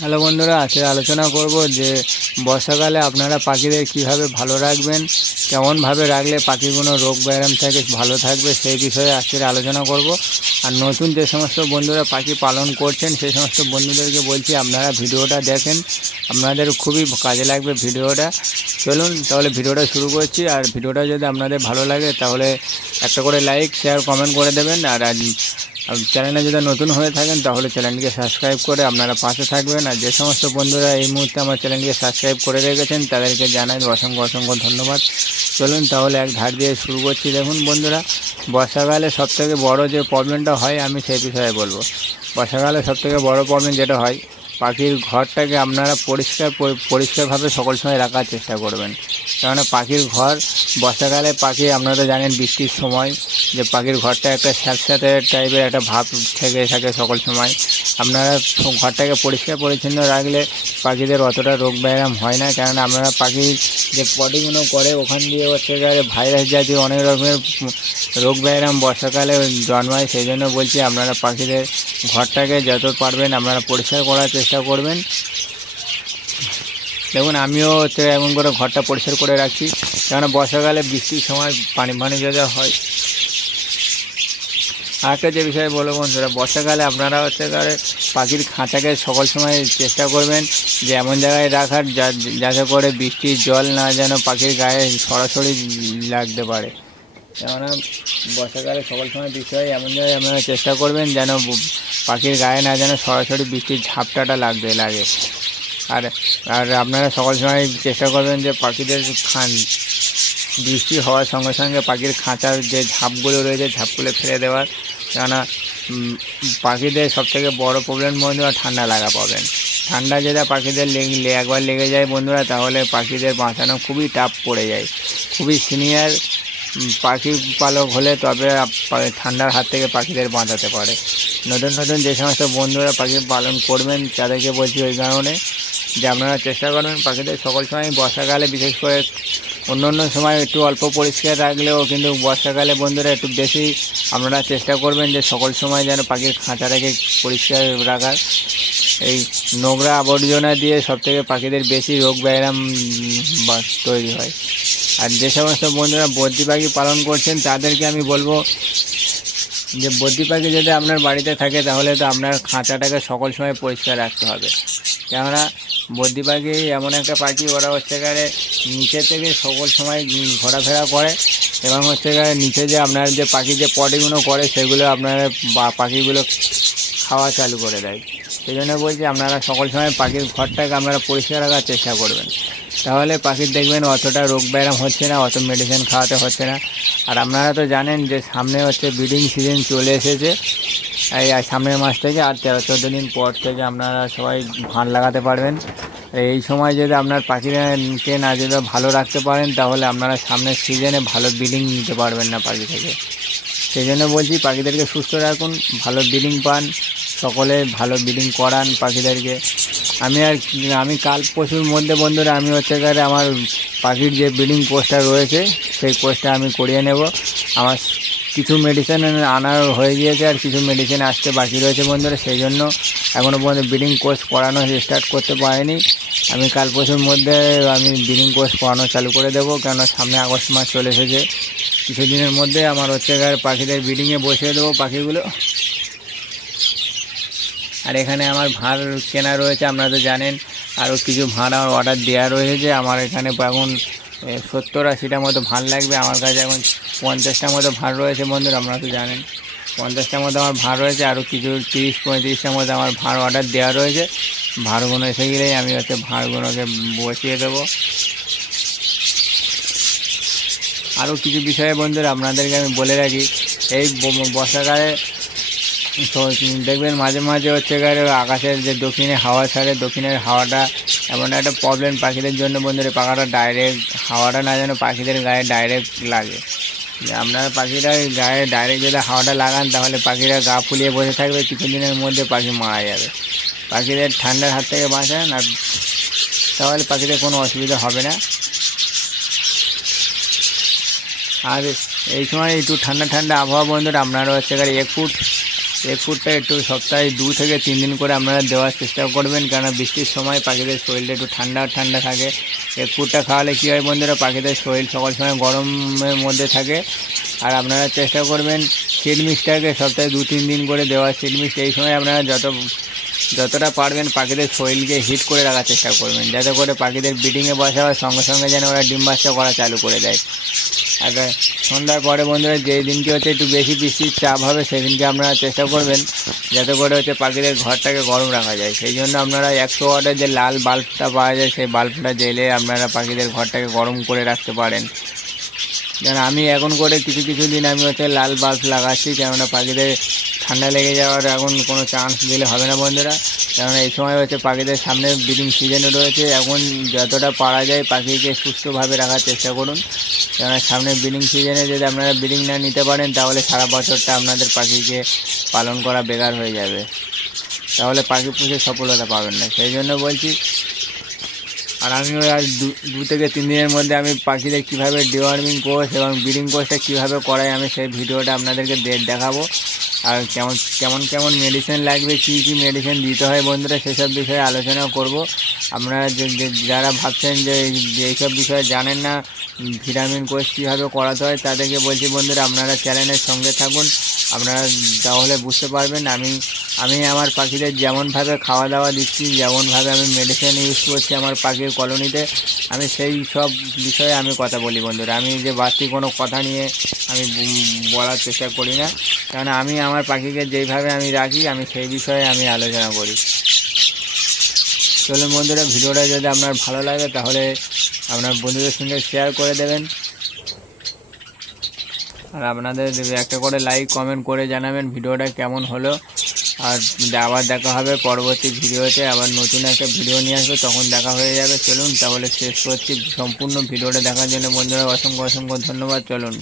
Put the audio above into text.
Hello বন্ধুরা, আজকে আলোচনা করব যে বর্ষাকালে আপনারা পাখিদের কিভাবে ভালো রাখবেন, কেমনভাবে রাখলে পাখিগুলো রোগ ব্যায়াম থেকে ভালো থাকবে সেই বিষয়ে আজকে আলোচনা করব। আর নতুন যে সমস্ত বন্ধুরা পাখি পালন করছেন সেই সমস্ত বন্ধুদেরকে বলছি আপনারা ভিডিওটা দেখেন, আপনাদের খুবই কাজে লাগবে ভিডিওটা। চলুন তাহলে ভিডিওটা শুরু করছি। আর ভিডিওটা যদি আপনাদের ভালো লাগে তাহলে একটা করে লাইক, শেয়ার, কমেন্ট করে দেবেন। আর চ্যানেলে যদি নতুন হয়ে থাকেন তাহলে চ্যানেলটিকে সাবস্ক্রাইব করে আপনারা পাশে থাকবেন। আর যে সমস্ত বন্ধুরা এই মুহূর্তে আমার চ্যানেলটিকে সাবস্ক্রাইব করে রেখেছেন তাদেরকে জানাই অসংখ্য অসংখ্য ধন্যবাদ। চলুন তাহলে এক ধার দিয়ে শুরু করছি। দেখুন বন্ধুরা, বর্ষাকালে সবথেকে বড় যে প্রবলেমটা হয় আমি সেই বিষয়ে বলবো। বর্ষাকালে সবথেকে বড় প্রবলেম যেটা হয়, পাখির ঘরটাকে আপনারা পরিষ্কারভাবে সকল সময় রাখার চেষ্টা করবেন। কেননা পাখির ঘর বর্ষাকালে পাখি, আপনারা তো জানেন বৃষ্টির সময় যে পাখির ঘরটা একটা স্যাঁতস্যাঁতে টাইপের একটা ভাব থেকে থাকে সকল সময়। আপনারা ঘরটাকে পরিষ্কার পরিচ্ছন্ন রাখলে পাখিদের অতটা রোগ ব্যায়াম হয় না। কেননা আপনারা পাখির যে পটিগুলো করে ওখান দিয়ে হচ্ছে ভাইরাস জাতীয় অনেক রকমের রোগ ব্যায়াম বর্ষাকালে জন্মায়। সেই জন্য বলছি আপনারা পাখিদের ঘরটাকে যত পারবেন আপনারা পরিষ্কার করার চেষ্টা করবেন। দেখুন আমিও এমন করে ঘরটা পরিষ্কার করে রাখছি, কেননা বর্ষাকালে বৃষ্টির সময় পানি যা হয়। আরেকটা যে বিষয়ে বলবো বন্ধুরা, বর্ষাকালে আপনারা পাখির খাঁচাকে সকল সময় চেষ্টা করবেন যে এমন জায়গায় রাখার যাতে করে বৃষ্টির জল না যেন পাখির গায়ে সরাসরি লাগতে পারে। কেননা বর্ষাকালে সকল সময় বৃষ্টি হয়, এমন জায়গায় আপনারা চেষ্টা করবেন যেন পাখির গায়ে না যেন সরাসরি বৃষ্টির ঝাপটাটা লাগে। আর আর আপনারা সকল সময় চেষ্টা করবেন যে পাখিদের বৃষ্টি হওয়ার সঙ্গে সঙ্গে পাখির খাঁচার যে ঝাপগুলো রয়েছে ঝাপগুলো ফেলে দেওয়ার। কেননা পাখিদের সবথেকে বড় প্রবলেম বন্ধুরা ঠান্ডা লাগা পাবেন। ঠান্ডা যেটা পাখিদের একবার লেগে যায় বন্ধুরা, তাহলে পাখিদের বাঁচানো খুবই টাফ পড়ে যায়। খুবই সিনিয়র পাখি পালক হলে তবে ঠান্ডার হাত থেকে পাখিদের বাঁচাতে পারে। নতুন নতুন যে সমস্ত বন্ধুরা পাখি পালন করবেন তাদেরকে বলছি ওই কারণে যে আপনারা চেষ্টা করবেন পাখিদের সকল সময়, বর্ষাকালে বিশেষ করে অন্য সময় একটু অল্প পরিষ্কার রাখলেও কিন্তু বর্ষাকালে বন্ধুরা একটু বেশি আপনারা চেষ্টা করবেন যে সকল সময় যেন পাখির খাঁচাটাকে পরিষ্কার রাখার। এই নোংরা আবর্জনা দিয়ে সবথেকে পাখিদের বেশি রোগ ব্যায়াম তৈরি হয়। আর যে সমস্ত বন্ধুরা বদ্রি পাখি পালন করছেন তাদেরকে আমি বলবো যে বদ্রি পাখি যদি আপনার বাড়িতে থাকে তাহলে তো আপনার খাঁচাটাকে সকল সময় পরিষ্কার রাখতে হবে। কেননা বদ্রি পাখি এমন একটা পাখি, ওরা নিচে থেকে সকল সময় ঘোরাফেরা করে এবং নিচে যে আপনার যে পাখি যে পটিগুলো করে সেগুলো আপনারা পাখিগুলো খাওয়া চালু করে দেয়। সেই জন্য বলছি আপনারা সকল সময় পাখির ঘরটাকে আপনারা পরিষ্কার রাখার চেষ্টা করবেন, তাহলে পাখির দেখবেন অতটা রোগ ব্যায়াম হচ্ছে না, অত মেডিসিন খাওয়াতে হচ্ছে না। আর আপনারা তো জানেন যে সামনে ব্রিডিং সিজন চলে এসেছে। এই সামনের মাস থেকে আর 13-14 দিন পর থেকে আপনারা সবাই ভাঁড় লাগাতে পারবেন। এই সময় যদি আপনার পাখিকে না যদি ভালো রাখতে পারেন তাহলে আপনারা সামনের সিজনে ভালো ব্রিডিং নিতে পারবেন না পাখি থেকে। সেই জন্য বলছি পাখিদেরকে সুস্থ রাখুন, ভালো ব্রিডিং পান, সকলে ভালো ব্রিডিং করান পাখিদেরকে। আমি কাল পরশুর মধ্যে বন্ধুরা আমি আমার পাখির যে ব্রিডিং কোর্সটা রয়েছে সেই কোর্সটা আমি করিয়ে নেব। আমার কিছু মেডিসিন আনা হয়ে গিয়েছে আর কিছু মেডিসিন আসতে বাকি রয়েছে বন্ধুরা, সেই জন্য এখনও পর্যন্ত ব্রিডিং কোর্স করানো স্টার্ট করতে পারিনি। আমি কাল পরশুর মধ্যে আমি ব্রিডিং কোর্স করানো চালু করে দেবো, কেননা সামনে আগস্ট মাস চলে এসেছে। কিছুদিনের মধ্যে আমার পাখিদের ব্রিডিংয়ে বসিয়ে দেবো পাখিগুলো। আর এখানে আমার ভাঁড় কেনা রয়েছে, আপনারা তো জানেন। আরও কিছু ভাঁড় আমার অর্ডার দেওয়া রয়েছে। আমার এখানে এখন 70-80টা মতো ভাঁড় লাগবে। আমার কাছে এখন 50টা মতো ভাঁড় রয়েছে বন্ধুরা, আপনারা তো জানেন। 50টার মতো আমার ভাঁড় রয়েছে, আরও কিছু 30-35টার মতো আমার ভাঁড় অর্ডার দেওয়া রয়েছে। ভাঁড়গুলো এসে গেলেই আমি ভাঁড়গুলোকে বসিয়ে দেবো। আরও কিছু বিষয়ে বন্ধুরা আপনাদেরকে আমি বলে রাখি, এই বর্ষাকালে দেখবেন মাঝে মাঝে আকাশের যে দক্ষিণে হাওয়া ছাড়ে, দক্ষিণের হাওয়াটা এমন একটা প্রবলেম পাখিদের জন্য বন্ধুরা, পাখাটা ডাইরেক্ট হাওয়াটা না যেন পাখিদের গায়ে ডাইরেক্ট লাগে। আপনারা পাখিরা গায়ে ডাইরেক্ট যদি হাওয়াটা লাগান তাহলে পাখিরা গা ফুলিয়ে বসে থাকবে, কিছুদিনের মধ্যে পাখি মারা যাবে। পাখিদের ঠান্ডার হাত থেকে বাঁচান আর তাহলে পাখিদের কোনো অসুবিধা হবে না। আর এই সময় একটু ঠান্ডা ঠান্ডা আবহাওয়া বন্ধুরা, আপনারা 1 ফুট এক ফুটটা একটু সপ্তাহে 2 থেকে 3 দিন করে আপনারা দেওয়ার চেষ্টা করবেন, কেননা বৃষ্টির সময় পাখিদের শরীরটা একটু ঠান্ডা ঠান্ডা থাকে। এক ফুটটা খাওয়ালে কী হয় বন্ধুরা, পাখিদের শরীর সকল সময় গরমের মধ্যে থাকে। আর আপনারা চেষ্টা করবেন সিড মিক্সটাকে সপ্তাহে 2-3 দিন করে দেওয়া। সিড মিক্স এই সময় আপনারা যতটা পারবেন পাখিদের শরীরকে হিট করে রাখার চেষ্টা করবেন, যাতে করে পাখিদের ব্রিডিংয়ে বসা হওয়ার সঙ্গে সঙ্গে যেন ওরা ডিম বাচ্চা করা চালু করে দেয়। আর সন্ধ্যার পরে বন্ধুরা যেই দিনকে হচ্ছে একটু বেশি বৃষ্টির চাপ হবে সেদিনকে আপনারা চেষ্টা করবেন যাতে করে হচ্ছে পাখিদের ঘরটাকে গরম রাখা যায়। সেই জন্য আপনারা 100 ওয়াটের যে লাল বাল্বটা পাওয়া যায় সেই বাল্বটা জ্বেলে আপনারা পাখিদের ঘরটাকে গরম করে রাখতে পারেন। যেন আমি এখন করে কিছু দিন আমি হচ্ছে লাল বাল্ব লাগাচ্ছি, কেননা পাখিদের ঠান্ডা লেগে যাওয়ার এখন কোনো চান্স দিলে হবে না বন্ধুরা। কেননা এই সময় হচ্ছে পাখিদের সামনে ব্রিডিং সিজনে রয়েছে, এখন যতটা পারা যায় পাখিকে সুস্থভাবে রাখার চেষ্টা করুন। কেননা সামনে ব্রিডিং সিজনে যদি আপনারা ব্রিডিং না নিতে পারেন তাহলে সারা বছরটা আপনাদের পাখিকে পালন করা বেকার হয়ে যাবে, তাহলে পাখি পুষে সফলতা পাবেন না। সেই জন্য বলছি। আর আমিও আজ 2 থেকে 3 দিনের মধ্যে আমি পাখিদের কীভাবে ডিওয়ার্মিং কোর্স এবং ব্রিডিং কোর্সটা কীভাবে করাই আমি সেই ভিডিওটা আপনাদেরকে দেখাবো। আর কেমন মেডিসিন লাগবে, কী মেডিসিন দিতে হয় বন্ধুরা সেসব বিষয়ে আলোচনা করব। আপনারা যারা ভাবছেন যে এইসব বিষয়ে জানেন না ভিটামিন কোর্স কীভাবে করাতে হয়, তাদেরকে বলছি বন্ধুরা আপনারা চ্যানেলের সঙ্গে থাকুন, আপনারা তাহলে বুঝতে পারবেন। আমি আমার পাখিদের যেমনভাবে খাওয়া দাওয়া দিচ্ছি, যেমনভাবে আমি মেডিসিন ইউজ করছি আমার পাখির কলোনিতে, আমি সেই সব বিষয়ে আমি কথা বলি বন্ধুরা। আমি যে বাড়তি কোনো কথা নিয়ে আমি বলার চেষ্টা করি না, কারণ আমি আমার পাখিকে যেইভাবে আমি রাখি আমি সেই বিষয়ে আমি আলোচনা করি। চলুন বন্ধুরা, ভিডিওটা যদি আপনার ভালো লাগে তাহলে আপনার বন্ধুদের সঙ্গে শেয়ার করে দেবেন, আর আপনাদের একটা করে লাইক কমেন্ট করে জানাবেন ভিডিওটা কেমন হলো। আর আবার দেখা হবে পরবর্তী ভিডিওতে, আবার নতুন একটা ভিডিও নিয়ে আসবে, তখন দেখা হয়ে যাবে। চলুন তাহলে শেষ করছি। সম্পূর্ণ ভিডিওটা দেখার জন্য বন্ধুরা অসংখ্য ধন্যবাদ। চলুন।